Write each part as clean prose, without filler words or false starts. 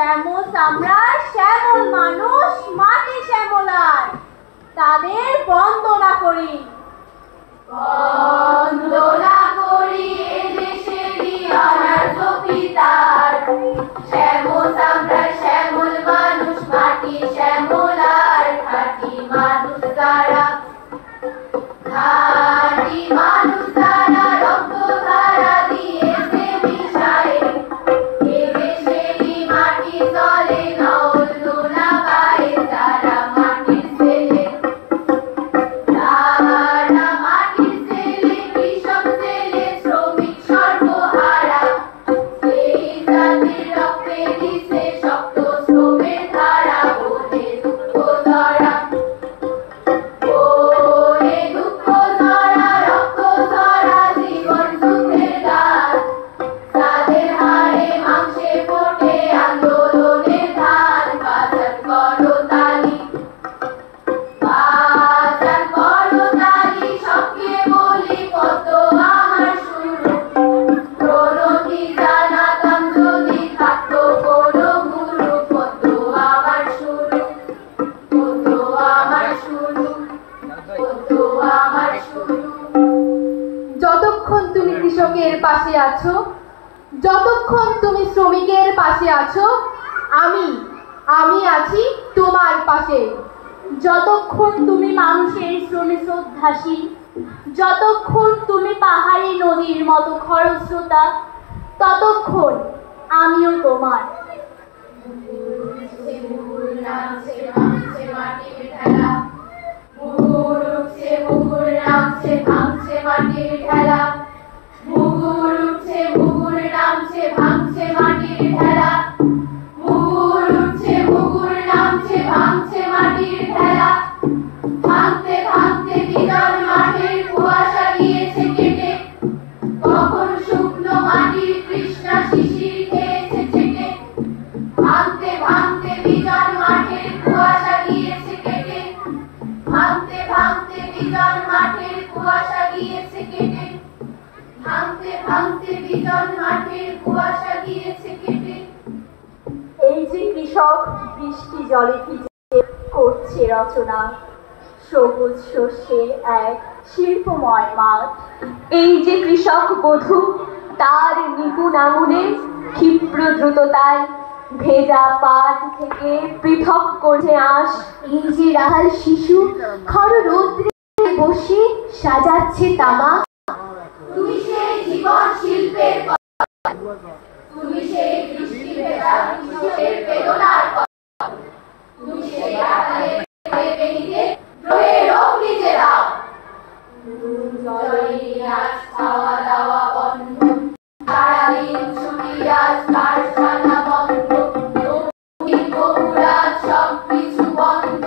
শ্যামল চামড়ার শ্যামল মানুষ মাটি শ্যামলার, তাদের বন্দনা করি। বন্দনা করি এদেশেরই অনার্য পিতার, শ্যামল চামড়ার শ্যামল মানুষ মাটি শ্যামলার, খাঁটি মানুষ তারা, খাঁটি মানুষ তারা, রক্ত তারা দিয়েছে মিশায়ে, এদেশেরই মাটি চলে নল দোলা গায়ে, তারা মাটির ছেলে, তারা মাটির ছেলে, কৃষক ছেলে, শ্রমিক সর্বহারা, সেই জাতির রক্তে দিছে শক্ত শ্রমের ধারা, বলে দুঃখ ধরা, বলে দুঃখ ধরা, রক্ত ধরা, জীবন যুদ্ধের গান, তাদের হাড়ে মাংসে ফোটে আন্দোলনের ধান, বাজার করো তালি, বাজার করো তালি, সবকে বলি কত আমার শুরু, প্রণতি জানাতাম যদি থাকতো কোনো গুরু, কত আমার শুরু, কত আমার শুরু, কত আমার শুরু। যতক্ষণ তুমি কৃষকের পাশে আছো, যতক্ষণ তুমি শ্রমিকের পাশে আছো, আমি আছি তোমার পাশে। যতক্ষণ তুমি মানুষের শ্রমে শ্রদ্ধাশীল, যতক্ষণ তুমি পাহাড়ি নদীর মতো খরস্রোতা, ততক্ষণ আমিও তোমার। মুগুর নামছে ভাঙছে মাটির ঠেলা, মুগুর উঠছে মুগুর নামছে ভাঙছে মাটির ঠেলা, মুগুর উঠছে মুগুর নামছে ভাঙছে মাটির ঠেলা, মুগুর উঠছে মুগুর নামছে ভাঙছে মাটির ঠেলা, ভাঙতে ভাঙতে বিজন মাঠের কুয়াশা গিয়েছে কেটে, কখন শুকনো মাটির তৃষ্ণা শিশির খেয়েছে চেটে, ভাঙতে ভাঙতে বিজন মাঠের কুয়াশা গিয়েছে কেটে, ভাঙতে ভাঙতে বিজন মাঠের কুয়াশা গিয়েছে কেটে, ভাঙতে ভাঙতে বিজন মাঠের কুয়াশা গিয়েছে কেটে। এই যে কৃষক বৃষ্টি জলে ভিজে করছে রচনা, সবুজ শস্যের এক শিল্পময় মাঠ। এই যে কৃষক বধূ, তার নিপুণ আঙুলে ক্ষিপ্র দ্রুততায় ভেজা পাট থেকে পৃথক করছে আঁশ। এই যে রাহাল শিশু খর রৌদ্রে বসে সাজাচ্ছে তামা। তুমি সেই জীবন শিল্পের কথা, তুমি সেই বৃষ্টি ভেজা কৃষকের বেদনার কথা, তুমি সেই আকালে বেনিতে দ্রোহের অগ্নি জেলাও। জলে আজ খাওয়া দাওয়া বন্ধ, সারাদিন ছুটি আজ কারখানা বন্ধ, নদীর বগুড়া সব কিছু বন্ধ,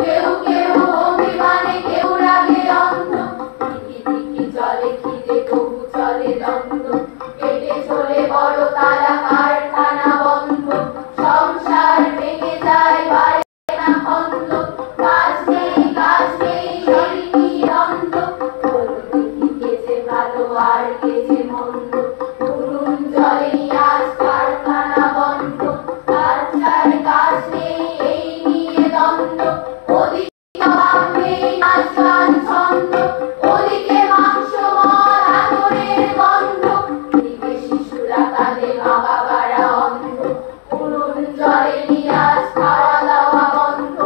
কেউ কেউ অভিমানে কেউ রাগে অন্ধ, দিকি দিকি জলে খিদে তবু চলে দ্বন্দ্ব, পেটে চলে বড় তারা কারখানা বন্ধ, সংসার ভেঙে যায় বাড়ে না খন্দ, কাজ নেই শরীর দ্বন্দ্ব, বলো দেখি কে যে ভালো আর কে যে মন্দ, উনুন জ্বলেনি আজ কারখানা বন্ধ, বাচ্চার কাজ নেই এই নিয়ে দ্বন্দ্ব, ওদিকে অভাব নেই নাচ গান ছন্দ, ওদিকে মাংস মল আদরের গন্ধ, এদিকে শিশুরা কাঁদে মা বাবারা অন্ধ, উনুন জ্বলেনি আজ খাওয়া দাওয়া বন্ধ,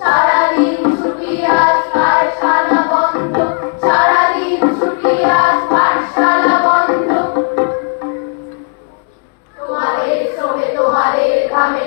সারাদিন ছুটি আজ কারখানা বন্ধ, সারাদিন ছুটি আজ পাঠশালা বন্ধ, তোমাদের শ্রমে তোমাদের ঘামে